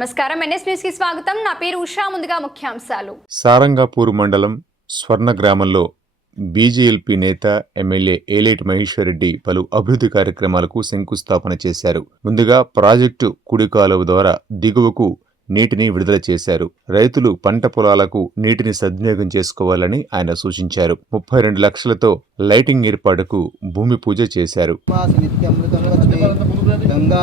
నమస్కారం స్వాగతం నా పేరు ఉషా ముందుగా ముఖ్యాంశాలు సారంగాపూర్ మండలం స్వర్ణ గ్రామంలో బీజేఎల్పీ నేత ఎమ్మెల్యే ఏలేటి మహేశ్వరరెడ్డి పలు అభివృద్ధి కార్యక్రమాలకు శంకుస్థాపన చేశారు ముందుగా ప్రాజెక్టు కుడి కాలువ ద్వారా దిగువకు నీటిని విడుదల చేశారు రైతులు పంట పొలాలకు నీటిని సద్వినియోగం చేసుకోవాలని ఆయన సూచించారు ముప్పై రెండు లక్షలతో లైటింగ్ ఏర్పాటుకు భూమి పూజ చేశారు గంగా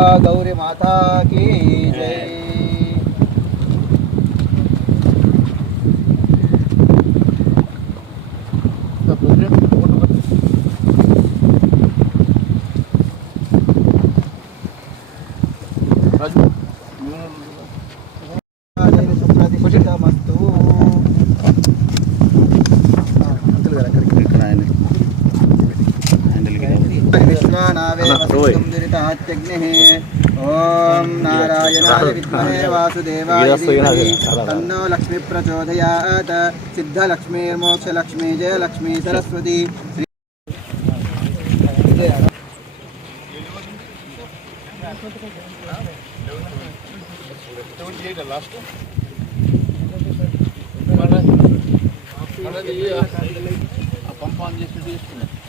गौरी माता की जय तो हाथ्यग्निः ॐ नारायणाय विद्महे लक्ष्मी धीमहि तन्नो लक्ष्मीप्रचोदयात् सिद्धलक्ष्मीर्मोक्षलक्ष्मी जयलक्ष्मी सरस्वती పంపాన్ చేసి